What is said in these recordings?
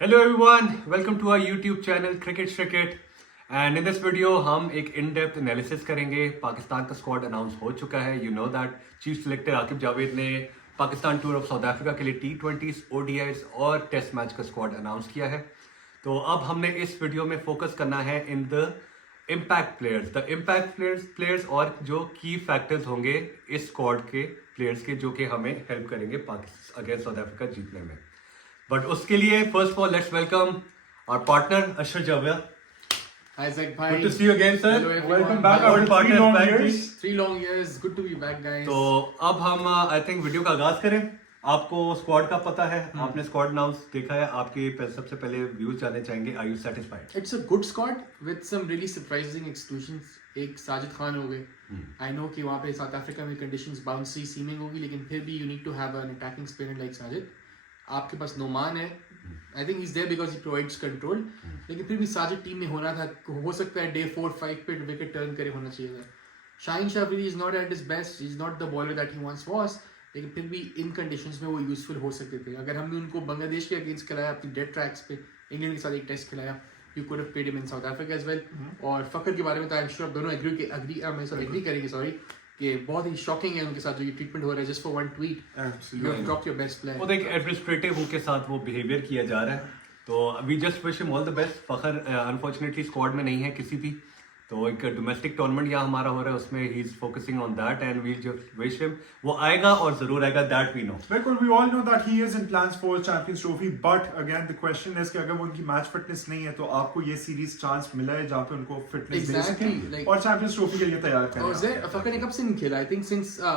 Hello everyone, welcome to our YouTube channel Cricket Cricket and in this video हम एक in depth analysis करेंगे। पाकिस्तान का squad announce हो चुका है। You know that chief selector Aqib Javed ने Pakistan tour of South Africa के लिए T20s, ODIs और टेस्ट मैच का स्क्वाड अनाउंस किया है। तो अब हमने इस वीडियो में फोकस करना है इन द इम्पैक्ट प्लेयर्स और जो की फैक्टर्स होंगे इस स्क्वाड के प्लेयर्स के जो कि हमें हेल्प करेंगे पाकिस्तान अगेंस्ट साउथ अफ्रीका जीतने में। बट उसके लिए first of all let's welcome our partner Ashraf Javed. Hi Zach bhai. Good to see you again, sir. Hello everyone. Welcome back Our after partner 3 long back, years. 3 long years. Good to be back, guys. तो अब हम I think video का आगाज करें। आपको स्क्वाड का पता है, आपने स्क्वाड अनाउंस देखा है, आपके सबसे पहले व्यूज जानने चाहेंगे। Are you satisfied? It's a good squad with some really surprising exclusions. एक साजिद खान हो गए. I know कि वहाँ पे साउथ अफ्रीका में conditions bouncy seeming होगी, लेकिन फिर भी you need to have an attacking spinner like Sajid. आपके पास नोमान है. I think he's there because he provides control. लेकिन फिर भी साजिद टीम में होना था, हो सकता है डे 4-5 पे विकेट टर्न करे होना चाहिए था. शाहीन शाह Afridi is not at his best. He's not the bowler that he once was. लेकिन फिर भी इन कंडीशंस में वो यूजफुल हो सकते थे। अगर हमने उनको बांग्लादेश के अगेंस्ट खिलाया, अपनी डेड ट्रैक्स पे इंग्लैंड के साथ एक टेस्ट खिलाया, you could have played him in South Africa as well. और फखर के बारे में तो आई एम श्योर आप दोनों एग्री करेंगे सॉरी कि बहुत ही शॉकिंग है उनके साथ जो ये ट्रीटमेंट हो रहा है just for one tweet you have dropped your best player. वो एक एडमिनिस्ट्रेटिव उनके साथ वो बिहेवियर किया जा रहा है, तो we just wish him all the best. Fakhar unfortunately squad में नहीं है किसी भी, तो एक डोमेस्टिक टूर्नामेंट यहाँ हमारा हो रहा है, उसमें he is focusing on that and we just wish him वो आएगा और जरूर आएगा, दैट वी नो। बिल्कुल, we all know that he is in plans for Champions Trophy, but again the question is कि अगर वो उनकी मैच फिटनेस नहीं है तो आपको ये सीरीज चांस मिला है जहाँ पे उनको फिटनेस दे Exactly, सकें like- और चैंपियंस ट्रॉफी के लिए तैयार और करें। ज़े फखर ने कब से नहीं खेला? I think since I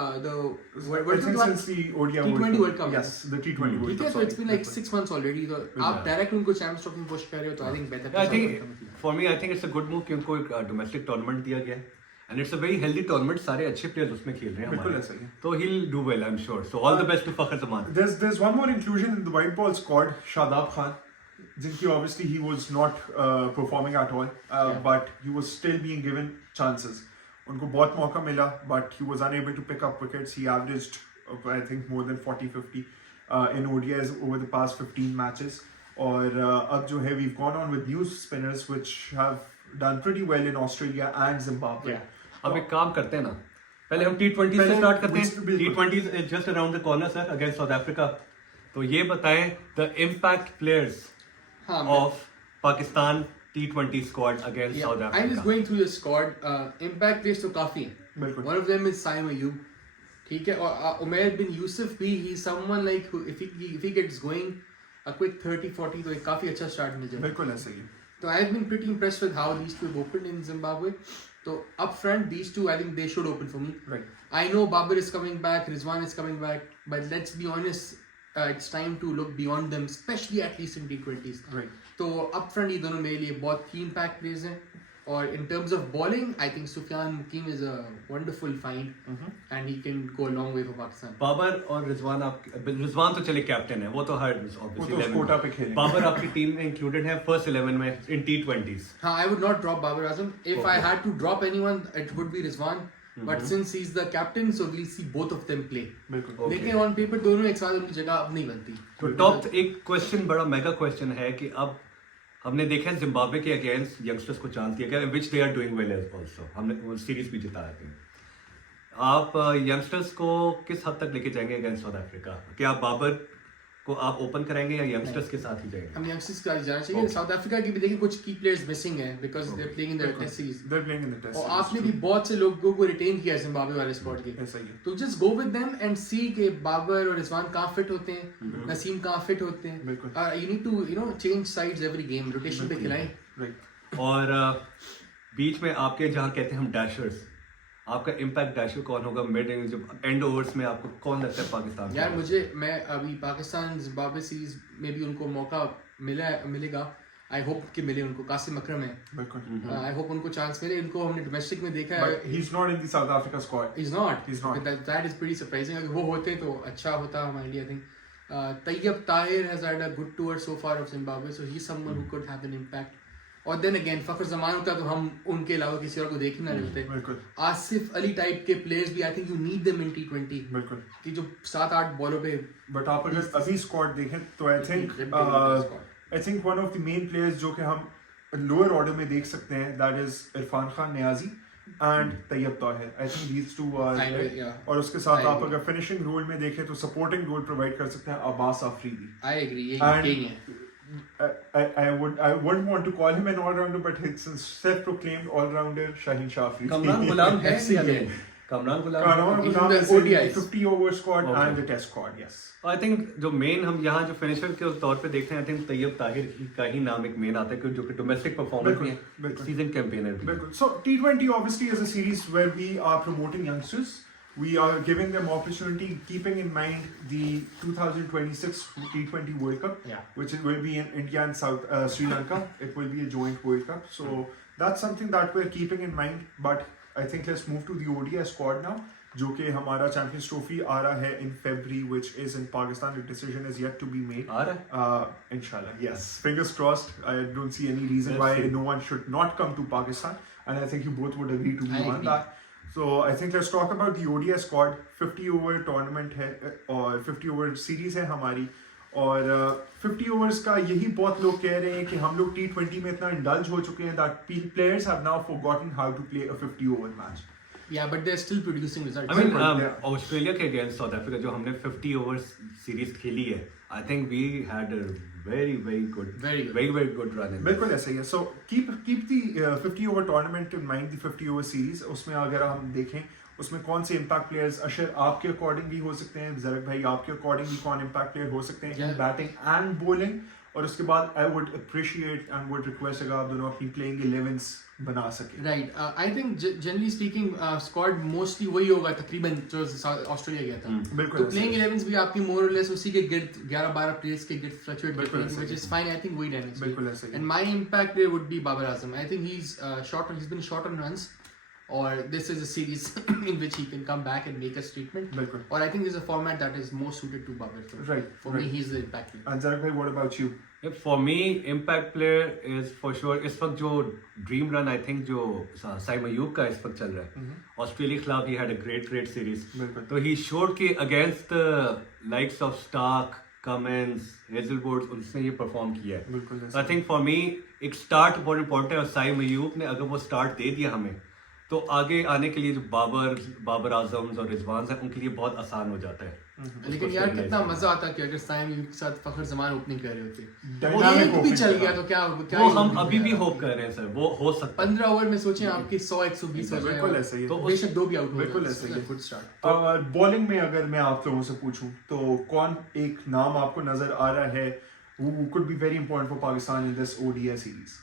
think since the ODI T20 World Cup. Yes, the T20 World ठीक है, Cup. so it's been like 6 months already. तो आप डायरेक्ट उनको चैंपियंस ट्रॉफी में पुश कर रहे हो तो आई थिंक बेहतर I think for me I think it's a good move कि उनको एक डोमेस्टिक टूर्नामेंट दिया गया है and it's a very healthy tournament. सारे अच्छे प्लेयर्स उसमें खेल रहे हैं बिल्कुल हमारे, ऐसा ही है। तो he will do well I am sure. So all the best to Fakhar Zaman. There's one more inclusion in the white ball squad, Shadab Khan, जिनकी obviously he was not performing at all, but he was still being given chances. उनको बहुत मौका मिला, but he was unable to pick up wickets. He averaged, I think, more than 40-50 in ODIs over the past 15 matches. और अब जो है we've gone on with new spinners which have done pretty well in Australia and Zimbabwe. अब एक काम करते हैं ना, पहले हम T20 से स्टार्ट करते हैं। बिल्कुल। T20 is just around the corner sir against South Africa. तो ये बताएं द इम्पैक्ट प्लेयर्स हाँ, ऑफ Pakistan T20 squad against south I was Africa. going through the squad. Impact players तो काफी हैं. बिल्कुल। One of them is Saim Ayub. ठीक है, और उमैर बिन यूसुफ भी he's someone like who if he gets going a quick 30-40 तो एक काफी अच्छा स्टार्ट मिल जाएगा। बिल्कुल ऐसा ही। So I have been pretty impressed with how these two have opened in Zimbabwe. So up front, these two I think they should open for me. Right. I know Babar is coming back, Rizwan is coming back, but let's be honest, it's time to look beyond them, especially at least in T20s. Right. तो up front ये दोनों मेरे लिए बहुत key impact players हैं. और in terms of bowling, I think Sufyan Mukim is a wonderful find, and he can go a long way for Pakistan. Babar और रिजवान रिजवान तो चले कैप्टन है, वो तो हर वो तो कोटा पे खेलेंगे। बाबर आपकी टीम में इंक्लूडेड है फर्स्ट 11 में इन T20s। हाँ, I would not drop Babar Azam. If I had to drop anyone, it would be Rizwan. But since he's the captain, so we'll see both of them play. बिल्कुल। Okay. लेकिन ऑन पेपर दोनों एक साथ उनकी जगह अब नहीं बनती। तो टॉप एक क्वेश्चन बड़ा मेगा क्वेश्चन है कि अब हमने देखा है जिम्बाब्वे के अगेंस्ट यंगस्टर्स को चांस दिया गया which they are doing well also, हमने वो सीरीज भी जिता रहे थे। आप यंगस्टर्स को किस हद तक लेके जाएंगे अगेंस्ट साउथ अफ्रीका? क्या आप बाबर को आप ओपन कराएंगे या यंगस्टर्स के साथ ही जाएंगे? हमें यंगस्टर्स का जाना चाहिए। साउथ अफ्रीका की भी देखिए कुछ की प्लेयर्स मिसिंग हैं because they are playing in the test series. They're playing in the test और series. आपने भी बहुत से लोगों को रिटेन किया जिम्बाब्वे वाले स्क्वाड के। ऐसा ही है। तो just go with them and see कि बाबर और रिजवान कहाँ फिट होते हैं, नसीम कहाँ फिट होते हैं। बिल्कुल। You need to change sides every game, rotation पे खिलाएं। Right. और बीच में आपके जहाँ कहते हैं हम डैशर्स, आपका इम्पैक्ट डैशर कौन होगा मिड जब एंड ओवर्स में आपको कौन लगता है पाकिस्तान यार मैं अभी पाकिस्तान जिम्बाब्वे सीरीज में भी उनको मौका मिलेगा। आई होप कि मिले उनको। कासिम अकरम है, बिल्कुल। आई होप उनको चांस मिले। इनको हमने डोमेस्टिक में देखा है, But he's not in the South Africa squad. he's not. He's not. That is pretty surprising. अगर वो होते तो अच्छा होता हमारे लिए। I think Tayyab Tahir has had a good tour so far of Zimbabwe, so he's someone who could have an impact. और then again फखर जमान होता तो हम उनके अलावा किसी और को देख ही ना लेते। बिल्कुल। आसिफ अली टाइप के प्लेयर्स भी I think you need them in T20 बिल्कुल। कि जो 7-8 बॉलों पे। बट आप अगर अभी स्क्वाड देखें तो I think I think one of the main players जो कि हम लोअर ऑर्डर में देख सकते हैं, that is Irfan Khan Niazi and Tayyab Tahir. I think these two are. और उसके साथ आप अगर फिनिशिंग रोल में देखें तो सपोर्टिंग रोल प्रोवाइड कर सकते हैं अब्बास आफरीदी. आई एग्री, ये And- किंग है. I wouldn't want to call him an all-rounder, but it's a self-proclaimed all-rounder, Shaheen Shah Afridi. Kamran Ghulam है FC या है. नहीं? Kamran Ghulam Kamran In Ghulam the is in the ODIs. 50-over squad Okay. and the test squad, yes. I think जो मेन हम यहाँ जो फिनिशर के तौर पे देखते हैं, आई थिंक तैयब ताहिर का ही नाम एक मेन आता है जो कि डोमेस्टिक परफॉर्मेंस बिल्कुल, में बिल्कुल. सीजन कैंपेनर भी है. Bilkul. So T20 obviously is a series where we are promoting youngsters. We are giving them opportunity, keeping in mind the 2026 T20 World Cup, Yeah. which will be in India and South Sri Lanka. It will be a joint World Cup. So that's something that we're keeping in mind. But I think let's move to the ODI squad now. जो कि हमारा champions trophy आ रहा है in February, which is in Pakistan. The decision is yet to be made. आ रहा है. Inshallah, yes. Fingers crossed. I don't see any reason Let's why see. no one should not come to Pakistan, and I think you both would agree to me I on agree. that. So I think let's talk about the ODI squad. 50-over tournament है और 50-over series है हमारी, और 50 overs का यही बहुत लोग कह रहे हैं कि हम लोग T20 में इतना indulge हो चुके हैं that players have now forgotten how to play a 50-over match. Yeah, but they're still producing results. I mean, Yeah. Australia के अगेंस्ट साउथ अफ्रीका जो हमने 50 ओवर्स सीरीज खेली है, I think we had a very very good run in. बिल्कुल ऐसा ही है. So keep the 50-over tournament in mind, the 50-over series. उसमें अगर हम देखें उसमें कौन से इम्पैक्ट प्लेयर्स अशर आपके अकॉर्डिंग भी हो सकते हैं, जरक भाई आपके अकॉर्डिंग भी कौन इम्पैक्ट प्लेयर हो सकते हैं इन बैटिंग एंड बॉलिंग, और उसके बाद I would appreciate and would request अगर आप दोनों अपनी प्लेइंग 11s बना सकें. Right. I think generally speaking, squad mostly वही होगा तकरीबन जो ऑस्ट्रेलिया गया था. बिल्कुल तो ऐसा प्लेइंग ही है. 11s भी आपकी more or less उसी के गिर्द 11-12 प्लेयर्स के गिर्द फ्लक्चुएट बिल्कुल करते हैं, ऐसा which ही is है. fine. I think वही रहना चाहिए. बिल्कुल ऐसा ही है. And my impact there would be Babar Azam. I think he's been short on runs, or this is a series in which he can come back and make a statement. बिल्कुल. Or I think there's a format that is more suited to Babar. So Right, For right. me, he's the impact player. And Zarak bhai, what about you? For me impact player is for sure इस वक्त जो dream run I think जो साइम अयूब का इस वक्त चल रहा है ऑस्ट्रेलिया के खिलाफ, he had a great series. बिल्कुल. तो ही शोड कि against likes of Starc, Cummins, Hazlewood, उसने ये परफॉर्म किया है. बिल्कुल आई थिंक फॉर मी एक स्टार्ट बहुत इंपॉर्टेंट है, और साइम अयूब ने अगर वो स्टार्ट दे दिया हमें, तो आगे आने के लिए जो बाबर आजम और रिजवान है उनके लिए बहुत आसान हो जाता है. लेकिन यार कितना मजा आता कि अगर साइम यूब के साथ फखर जमान ओपनिंग कर रहे होते. वो Dynamic एक भी opening चल था. गया तो क्या वो हम अभी भी होप कर रहे हैं सर, वो हो सकता है. 15 ओवर में सोचें आपके 100-120 हो बिल्कुल जाए, ऐसा ही है. तो बेशक दो भी आउट हो बिल्कुल जाए, ऐसा ही है. Good start. बॉलिंग में अगर मैं आप लोगों से पूछूं तो कौन एक नाम आपको नजर आ रहा है who could be very important for Pakistan in this ODI series?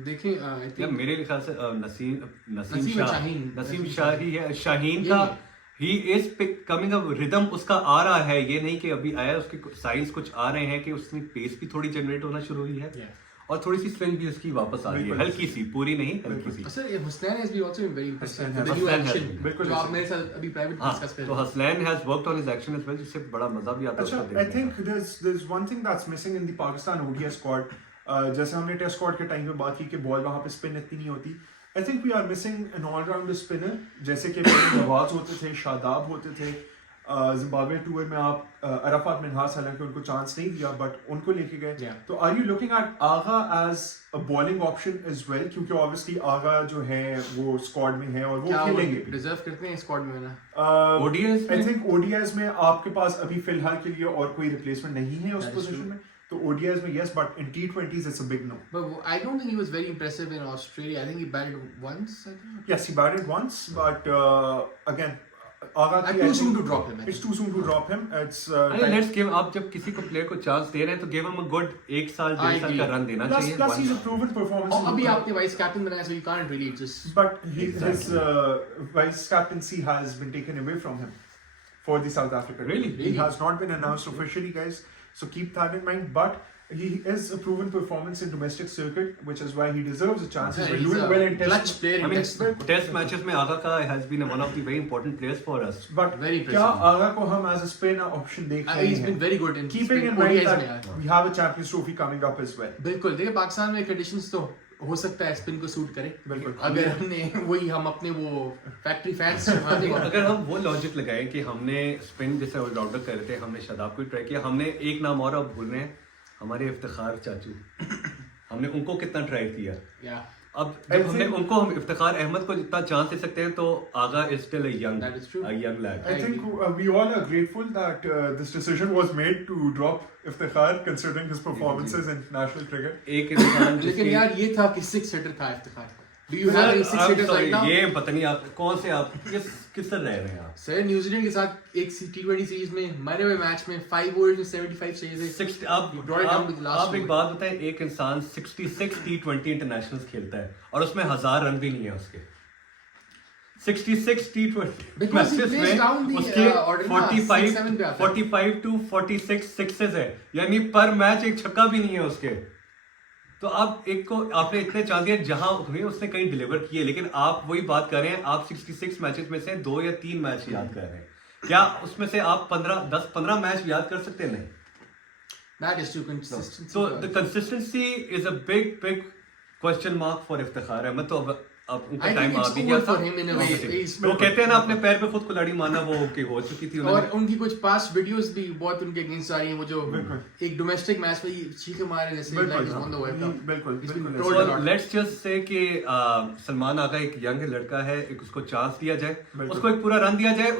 देखें आई यार थिंक मेरे ख्याल से नसीम नसीम शाह शाहीन. नसीम शाह ही है. शाहीन यही का है. He is coming up, rhythm उसका आ रहा है, ये नहीं कि अभी आया, उसके साइंस कुछ आ रहे हैं कि उसमें पेस भी थोड़ी जनरेट होना शुरू हुई है, और थोड़ी सी स्विंग भी उसकी वापस आ रही है, बिल्कुल. हल्की सी, पूरी नहीं, हल्की सी. Sir Husnain has been also very impressive Hasnain with the new Hasnain action has been. बिल्कुल जो आप ऐसा. मेरे साथ अभी प्राइवेट हाँ, डिस्कस कर तो रहे हैं. Hasnain has worked on his action as well, जिससे बड़ा मजा भी आता है अच्छा, उसको I देखने में. think there's one thing that's missing in the Pakistan ODI squad. जैसे हमने टेस्ट स्क्वाड के टाइम पे बात की कि बॉल वहाँ पे स्पिन इतनी नहीं होती. I think we are missing an all-rounder spinner. जैसे कि पहले नवाज होते थे, शादाब होते थे. जिम्बाब्वे टूर में आप अराफात मिनहास, हालांकि उनको चांस नहीं दिया, बट उनको लेके गए. Yeah. तो are you looking at Agha as a bowling option as well, क्योंकि ऑब्वियसली आगा जो है वो स्क्वाड में है और वो क्या वो खेलेंगे भी. डिजर्व करते हैं स्क्वाड में ना? ODIs आई में थिंक ओडीआईज में आपके पास अभी फिलहाल के लिए और कोई रिप्लेसमेंट नहीं है उस That is पोजीशन true. में. तो ओडीआईज में yes, but in T20s it's a big no. But I don't think he was very impressive in Australia. I think he batted once, I think. Yes, he batted once, but again, Agha Too soon to drop him, I It's think. too soon to drop him. It's let's give, आप जब किसी को प्लेयर को चांस दे रहे हैं तो give him a good 1 साल 1.5 साल का रन देना plus चाहिए. plus he's a One- proven performance. और in अभी the- आपने वाइस कैप्टन बनाया, so you can't really just. But his vice captaincy has been taken away from him for the South Africa. team. Really? He has not been announced officially, guys. So keep that in mind. But he is a proven performance in domestic circuit, which is why he deserves a chance. He's been He's doing a well in clutch test. player I in mean, test. Test matches में आगा का has been one of the very important players for us. But Very क्या impressive. आगा को हम as a spinner option देख रहे He's been हैं? very good in Keeping in spin mind ODIs that में यार. we have a Champions Trophy coming up as well. बिल्कुल देखिए पाकिस्तान में कंडीशंस तो हो सकता है स्पिन को सूट करे. बिल्कुल. अगर हमने वही हम अपने वो फैक्ट्री फैंस अगर हम वो लॉजिक लगाएं कि हमने स्पिन जैसे ऑलराउंडर कर रहे थे, हमने शादाब को ट्राई किया, हमने एक नाम और अब भूल रहे हैं, हमारे इफ्तिखार चाचू, हमने उनको कितना ट्राई किया। Yeah, अब जब हमने उनको, हम इफ्तिखार अहमद को जितना चांस दे सकते हैं, तो Agha is still That is true. a young lad. I think we all are grateful that this decision was made to drop Iftikhar, considering his performances in national cricket. एक इंसान लेकिन जिसकी यार ये था कि सिक्स हिटर था Iftikhar. Do you have any six I'm hitters sorry, right now? ये पता नहीं आप कौन से, आप किस तरह रह रहे हैं आप। सर न्यूजीलैंड के साथ एक T20 सीरीज में मरे हुए मैच में 5 ओवर्स में 75 चाहिए थे। 60 आप You brought it down with the last आप एक over. बात बताएं, एक इंसान 66 T20 इंटरनेशनल्स खेलता है और उसमें 1000 रन भी नहीं है उसके। 66 T20 Because he matches plays में down the, उसके order ना, 6, 7 पे आता है। 45 to 46 सिक्सेस है, यानी पर मैच एक छक्का भी नहीं है उसके। तो आप एक को आपने इतने चांस दिए जहां हुए उसने कहीं डिलीवर किए, लेकिन आप वही बात कर रहे हैं, आप 66 मैचेस में से 2 या 3 मैच याद कर रहे हैं। क्या उसमें से आप 10-15 मैच याद कर सकते हैं? नहीं। That is too consistency. So the consistency is a big question mark for Iftikhar अहमद। तो अब उनका I टाइम think आ it's भी over गया था। for him in a way. He's- वो कहते हैं ना, अपने पैर पे खुद कुल्हाड़ी मारना, वो ओके हो चुकी थी और उन्होंने। उनकी कुछ पास्ट वीडियोस भी बहुत उनके अगेंस्ट आ रही हैं, वो जो बिल्कुल। एक डोमेस्टिक मैच में चीखे मारे जैसे बिल्कुल, like he's won the World Cup. बिल्कुल, He's been बिल्कुल, trolled a lot. Let's just say कि सलमान आगा एक यंग लड़का है, एक उसको चांस दिया जाए, बिल्कुल। उसको एक पूरा रन दिया जाए,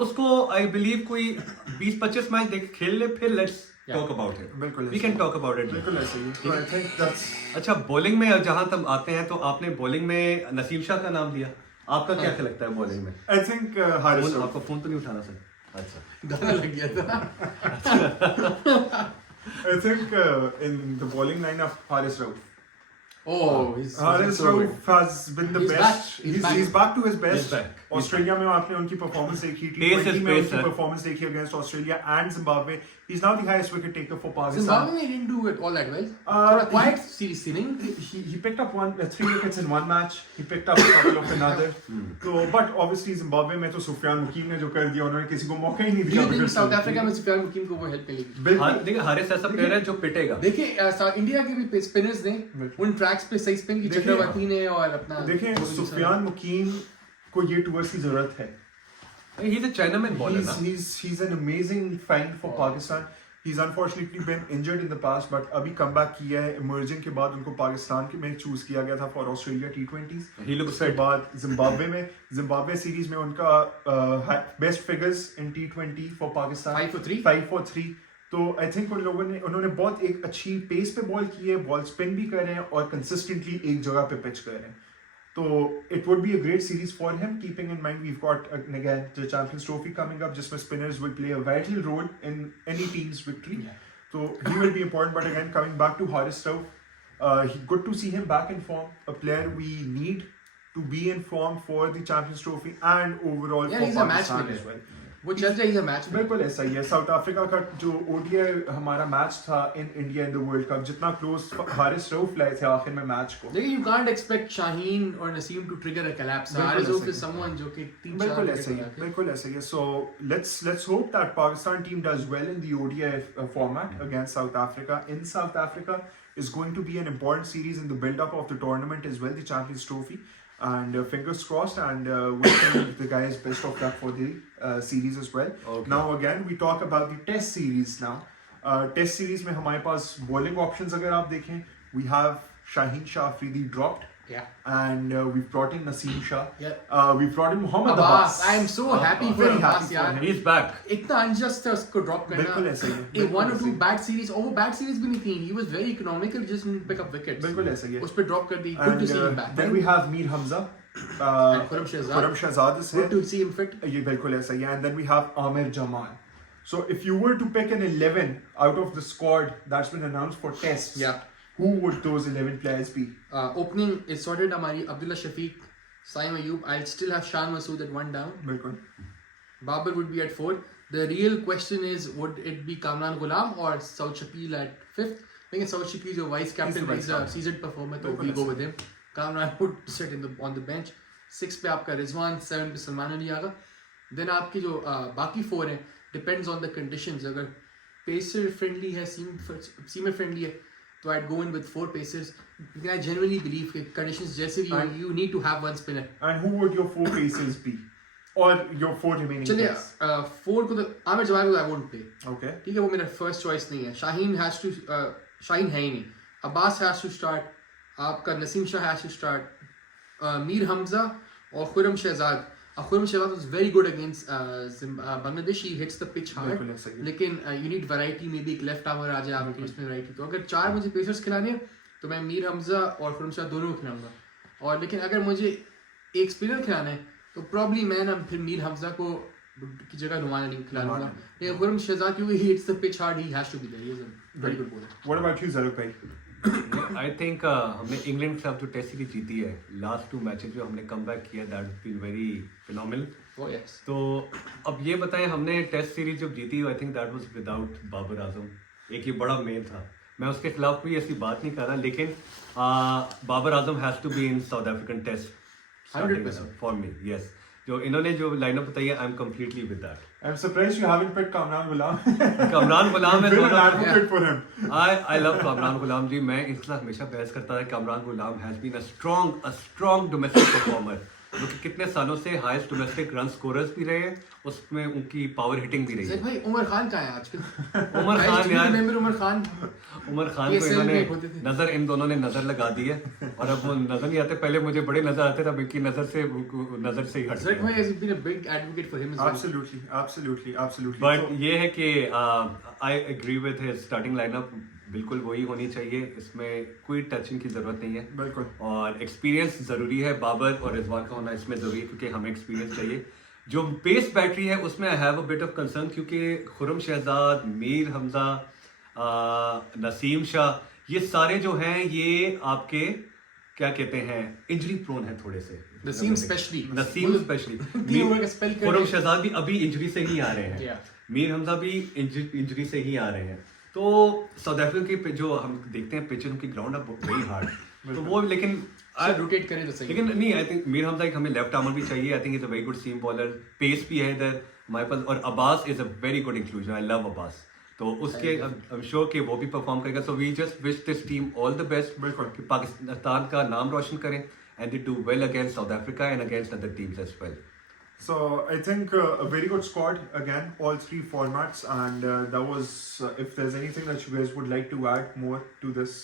उसको आई बिलीव कोई 20-25 मैच देख खेल ले, फिर let's Yeah. Talk about it. बिल्कुल we can talk about it. बिल्कुल ऐसे ही। So I think that's अच्छा, बॉलिंग में जहां तक आते हैं, तो आपने बॉलिंग में नसीम शाह का नाम दिया, आपका क्या हाँ। लगता है बॉलिंग में? I think Haris Rauf. आपका फोन तो नहीं उठाना सर? अच्छा, गाना लग गया था। I think in the bowling line of Haris Rauf. Oh, he's Haris so good. Rauf has been the He's best. back. He's He's back to his He's best. back. Australia में आपने उनकी परफॉर्मेंस देखी, Pace is T20 में pace, उनकी sir. Performance देखी against Australia and Zimbabwe. He's now the highest wicket taker for Pakistan. Zimbabwe didn't do it all that well. Uh, थोड़ा quiet series थी नहीं? He picked up 3 wickets in one match. He picked up a couple of another. So, but obviously Zimbabwe में तो सुफियान मुकीम ने जो कर दिया, उन्होंने किसी को मौका ही नहीं Do दिया। you think wickets South लेने Africa के। में सुफियान मुकीम को वो हेल्प मिलेगी? बिल्कुल। देखिए हारिस ऐसा प्लेयर है जो पिटेगा। देखिए इंडिया के भी स्पिनर्स ने बिल्कुल। उन ट्रैक्स पे सही स्पिन की देखिए, चक्रवर्ती ने और अपना देखें सुफियान मुकीम को ये टूर्स की जरूरत है। He's a Chinaman bowler ना। He's an amazing find for Pakistan. He's unfortunately been injured in the past, but अभी comeback किया है emerging के बाद, उनको पाकिस्तान में चूज किया गया था for Australia T20s. He looks उसके fit. बाद जिम्बाब्वे सीरीज में उनका best figures in T20 for Pakistan 5 for 3. 5 for 3. तो आई थिंक उन्होंने बहुत एक अच्छी पेस पे बॉल की है, बॉल स्पिन भी कर रहे हैं और कंसिस्टेंटली एक जगह पे पिच कर रहे हैं। तो it would be a great series for him, keeping in mind we've got again the Champions Trophy coming up, जिसमें spinners will play a vital role in any team's victory. Yeah. So he will be important. But again, coming back to Haris Rauf, good to see him back in form. A player we need to be in form for the Champions Trophy and overall Yeah, for he's a match Pakistan winner. as well. वो चल जाए is a match बिल्कुल ऐसा ही है। South Africa का जो ओडीआई हमारा मैच था in India in the world cup, जितना क्लोज हारिस रऊफ लाए थे आखिर में मैच को। लेकिन यू कांट एक्सपेक्ट शाहीन और Naseem to trigger a collapse. Haris Rauf is someone जो कि 3-4 बिल्कुल ऐसा ही है, बिल्कुल ऐसा ही है। So let's hope that Pakistan team does well in the ODI format against South Africa in South Africa is going to be an important series in the build-up of the tournament as well, the Champions Trophy. And fingers crossed, and wishing the guys best of luck for the series as well. Okay. Now again, we talk about the Test series now. Test series में हमारे पास bowling options अगर आप देखें, we have Shaheen Shah Afridi dropped. Yeah. And we've brought in Naseem Shah. Yeah. We've brought in Mohammad Abbas, Abbas. I am so happy for very Abbas happy for यार। him. He's back. इतना अनजस्ट है उसको ड्रॉप बिल्कुल करना। ऐसा ही है, एक बिल्कुल 1 or ऐसा 2 ही है। बैड सीरीज और वो बैड सीरीज भी नहीं थी। He was very economical, just didn't pick up wickets। बिल्कुल ऐसा ही है। उस पे ड्रॉप कर दी। Good to see him back। Then we have Mir Hamza. And Khurram Shahzad. Khurram Shahzad is here. Good to see him fit। ये बिल्कुल ऐसा ही है। And then we have Amir Jamal. So if you were to pick an 11 out of the squad that's been announced for tests, Yeah. who would those 11 players be? Opening is sorted हमारी Abdullah Shafiq, Saim Ayub. I'll still have Shan Masood at 1 down. बिल्कुल। Babar would be at 4. The real question is, would it be Kamran Ghulam or Saud Shakil at 5th? I think Saud Shakil is your vice captain. vice He's a captain. seasoned performer, so बिल्कुल we'll go ऐसा। with him. Kamran would sit on the bench. 6 पे आपका Rizwan, 7 पे सलमान अली आगा. Then आपकी जो बाकी 4 हैं, depends on the conditions. अगर pacer friendly है, seamer friendly है, तो I'd go in with 4 pacers. Because I genuinely believe कि conditions जैसे भी हो, And- you need to have one spinner. And who would your 4 pacers be? or your 4 remaining चलिए players? 4 को तो आमिर जवाब को आई वोंट प्ले, Okay. ठीक है, वो मेरा फर्स्ट चॉइस नहीं है. शाहीन हैज टू, शाहीन है ही नहीं. अब्बास हैज टू स्टार्ट, आपका Naseem Shah has to start, Mir Hamza और Khurram Shahzad. Khurram Shahzad was very good against Bangladesh, he hits the pitch hard, बिल्कुल ऐसा ही है. लेकिन you need variety, maybe एक लेफ्ट आर्मर आ जाए आपके उसमें वैरायटी. तो अगर 4 मुझे पेसर्स खिलाने हैं तो मैं मीर हमजा और खुरम शहजाद दोनों को खिलाऊंगा. और लेकिन अगर मुझे एक स्पिनर खिलाना है तो प्रॉब्ली मैं ना फिर मीर हमजा को की जगह नुमान अली खिला लूंगा. लेकिन खुरम शहजाद क्योंकि he hits the pitch hard, he has to be there, he is a very good bowler. What about you, Zaruk bhai? I think हमने इंग्लैंड के साथ जो टेस्ट सीरीज जीती है, लास्ट 2 मैचेस जो हमने कम बैक किया, that been very phenomenal. Oh yes. तो अब ये बताएं, हमने टेस्ट सीरीज जब जीती, I think that was without Babar Azam. एक ये बड़ा मेल था, मैं उसके खिलाफ कोई ऐसी बात नहीं कर रहा, लेकिन Babar Azam has to be in South African test 100%. For me. Yes, जो इन्होंने जो लाइनअप बताई है, I am completely with that. I'm surprised you haven't picked Kamran Ghulam. Kamran Ghulam है. Been an advocate for him. I love Kamran गुलाम जी. मैं इनके साथ हमेशा बहस करता था. Kamran Ghulam has been a strong domestic performer, जो कि कितने सालों से हाईएस्ट डोमेस्टिक रन स्कोरर्स भी रहे हैं, उसमें उनकी पावर हिटिंग भी रही ज़ैक है. भाई उमर खान कहाँ है आजकल? उमर खान यार, रिमेंबर उमर खान को PSL इन्होंने में होते थे. नजर, इन दोनों ने नजर लगा दी है, और अब वो नजर नहीं आते. पहले मुझे बड़े नजर आते थे, अब इनकी नजर से ही हट ज़ैक भाई गए. has been a big advocate for him as well. Absolutely. But So, ये है कि I agree with his starting lineup. बिल्कुल वही होनी चाहिए, इसमें कोई टचिंग की जरूरत नहीं है. बिल्कुल. और एक्सपीरियंस जरूरी है. बाबर और रिजवान का होना इसमें जरूरी है, क्योंकि हमें एक्सपीरियंस चाहिए. जो पेस बैटरी है उसमें I have a bit of concern, क्योंकि खुरम शहजाद, मीर हमजा, नसीम शाह, ये सारे जो हैं ये आपके क्या कहते हैं, इंजरी प्रोन है थोड़े से. नसीम स्पेशली. नसीम स्पेशली. 3 ओवर का स्पेल कर खुरम शहजाद भी अभी इंजरी से ही आ रहे हैं. Yeah. मीर हमजा भी इंजरी से ही आ रहे हैं. तो साउथ अफ्रीका के जो हम देखते हैं पिच, उनकी ग्राउंड अप वेरी हार्ड. तो वो लेकिन रोटेट करें तो सही. लेकिन नहीं, आई थिंक मीर हमजा एक हमें लेफ्ट आर्मर भी चाहिए. I think is a very good seam bowler, pace भी है इधर हमारे पास. और Abbas is a very good inclusion. I love Abbas. तो उसके आई एम श्योर कि वो भी परफॉर्म करेगा. So we just wish this team all the best. बिल्कुल. कि पाकिस्तान का नाम रोशन करें, and they do well against South Africa and against other teams as well. So I think a very good squad again, all 3 formats, and that was. If there's anything that you guys would like to add more to this.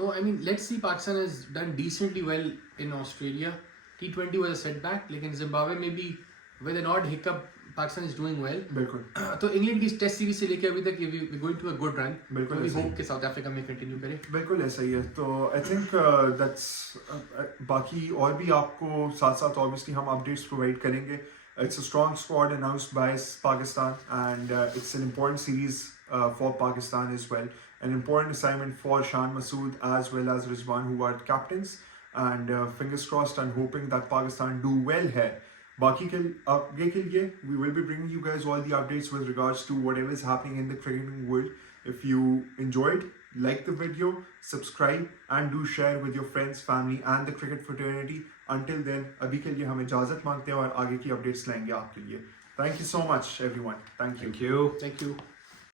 No, I mean, let's see. Pakistan has done decently well in Australia. T20 was a setback, लेकिन Zimbabwe में भी with an odd hiccup, Pakistan is doing well. बिल्कुल. तो इंग्लैंड की test series से लेकर अभी तक we going to a good run. बिल्कुल We ऐसा ही hope कि साउथ अफ्रीका में कंटिन्यू करे. बिल्कुल ऐसा ही है. तो आई थिंक दैट्स बाकी और भी आपको साथ साथ ऑब्वियसली हम अपडेट्स प्रोवाइड करेंगे. It's a strong squad announced by Pakistan, and it's an important series for Pakistan as well. An important assignment for Shan Masood as well as Rizwan, who are captains, and fingers crossed and hoping that Pakistan do well here. बाकी के आगे के लिए we will be bringing you guys all the updates with regards to whatever is happening in the cricketing world. If you enjoyed, like the video, subscribe and do share with your friends, family and the cricket fraternity. Until then, अभी के लिए हम इजाजत मांगते हैं और आगे की updates लाएंगे आपके लिए. Thank you so much everyone. Thank you. Thank you. Thank you.